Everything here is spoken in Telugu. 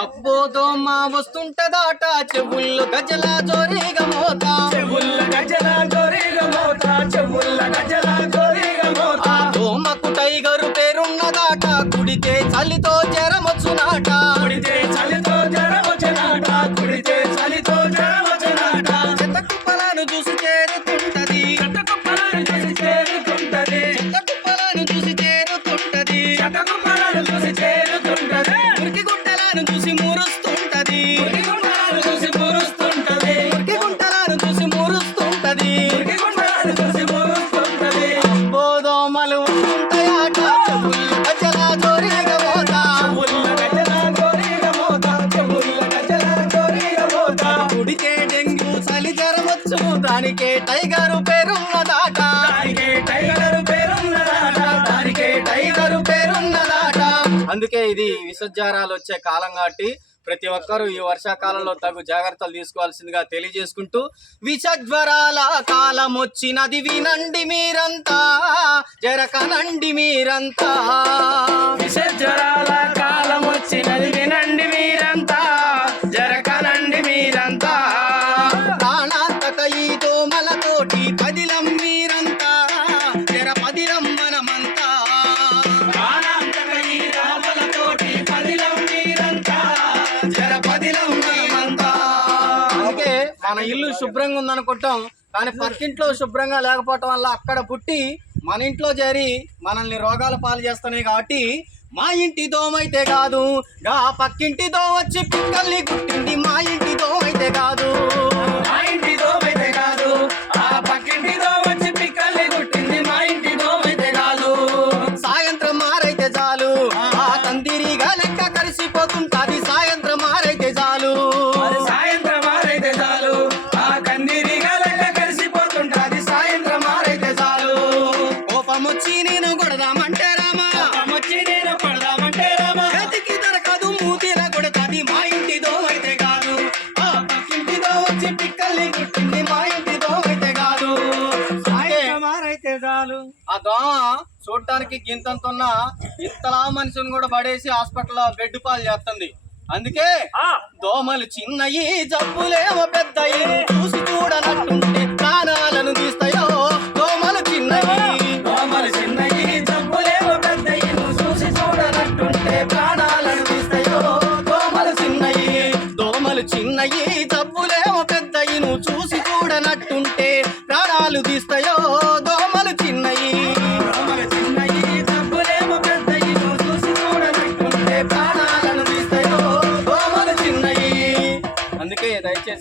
అబ్బో దోమ వస్తుంటదాట చెవుళ్ళు గజల జోరీగ మోత చెవుల్ల గజల జోరీగ మోత చెవుల్ల గజల జోరీగ మోత దోమకు టైగరు పేరున్నదాట కుడితే చలితో జ్వరమొచ్చునాట కుడితే చలితో జ్వరమొచ్చునాట కుడితే చలితో జ్వరమొచ్చునాట చెత్తకుప్పలను చూసి చేరుతుంటది చెత్తకుప్పలను చూసి చేరుతుంటది చెత్తకుప్పలను చూసి చేరుతుంటది చెత్తకుప్పలను చూసి చేరుతుంటది మురికి గుట్టలను చూసి మురుస్తుంటది మురిగుండాలను చూసి మురుస్తుంటది మురికి గుంటలను చూసి మురుస్తుంటది మురిగుండాలను చూసి మురుస్తుంటది అబ్బో దోమలు ఉంటాయాట చెవుళ్ళు గజల జోరీగ మోత చెవుల్ల గజల జోరీగ మోత చెవుల్ల గజల జోరీగ మోత కుడితే డెంగ్యూ చలి జ్వరమొచ్చు దానికే టైగరు పేరున్నదాట దానికే టైగరు పేరున్నదాట దానికే టైగరు పేరున్నదాట అందుకే ఇది విషజ్వరాలు వచ్చే కాలం కాబట్టి ప్రతి ఒక్కరూ ఈ వర్షాకాలంలో తగు జాగ్రత్తలు తీసుకోవాల్సిందిగా తెలియజేసుకుంటూ విషజ్వరాల కాలం వచ్చినది వినండి మీరంతా జరకనండి మీరంతా విషజ్వరాల కాలం వచ్చినది వినండి మీరంతా జరకనండి మీరంతా ప్రాణాంతక ఈ దోమలతోటి పదిలం మీరంతా జర పదిలం మనమంతా ప్రాణాంతక ఈ రామలతోటి పదిలం మీరంతా జర పదిలం మనమంతా అందుకే మన ఇల్లు శుభ్రంగా ఉందనుకుంటాం కానీ పక్కింట్లో శుభ్రంగా లేకపోవటం వల్ల అక్కడ పుట్టి మన ఇంట్లో చేరి మనల్ని రోగాల పాలు చేస్తున్నాయి కాబట్టి మా ఇంటి దోమైతే కాదు గా పక్కింటి దోమ వచ్చి పిక్కల్ని గుట్టింది మా ఇంటి దోమైతే కాదు మా ఇంటి దోమైతే కాదు ఆ పక్కింటి దోమొచ్చి పిక్కల్ని గుట్టింది మా ఇంటి దోమైతే కాదు సాయంత్రం మారైతే చాలు ఆ తందిరిగా లెక్క కలిసిపోతుంటది సాయంత్రం మారైతే చాలు మరి సాయంత్రం ఆరైతే చాలు ఆ కందిరిగా లెక్క కలిసిపోతుంటది సాయంత్రం ఆరైతే చాలు కోపం వచ్చి నేను కొడదామంటే రామా వచ్చి నేను పడదామంటే రామా గతికి దొరకదు మూతిలా కొడతాది మా ఇంటి దోమైతే కాదు ఆ పక్కింటి దోమ వచ్చి పిక్కల్ని గుట్టింది మా ఇంటి దోమైతే కాదు మారైతే చాలు ఆ దోమ చూడటానికి గింతంతున్న ఇంతలా మనిషిని కూడా పడేసి హాస్పిటల్లో బెడ్ పాలు చేస్తుంది అందుకే దోమలు చిన్నయి జబ్బులేమో పెద్దయి చూసి చూడనట్టుంటే ప్రాణాలను తీస్తాయో దోమలు చిన్నయి దోమలు చిన్నయి జబ్బులేమో పెద్దయి నువ్వు చూసి చూడనట్టుంటే ప్రాణాలను తీస్తాయో దోమలు చిన్నయి దోమలు చిన్నయి జబ్బులేమో పెద్దయి నువ్వు చూసి చూడనట్టుంటే ప్రాణాలు తీస్తాయో దోమలు చిన్నయి దోమలు చిన్నయి జబ్బులేమో పెద్దయి నువ్వు చూసి చూడనట్టుంటే ప్రాణాలను తీస్తాయో దోమలు చిన్నయి అందుకే దయచేసి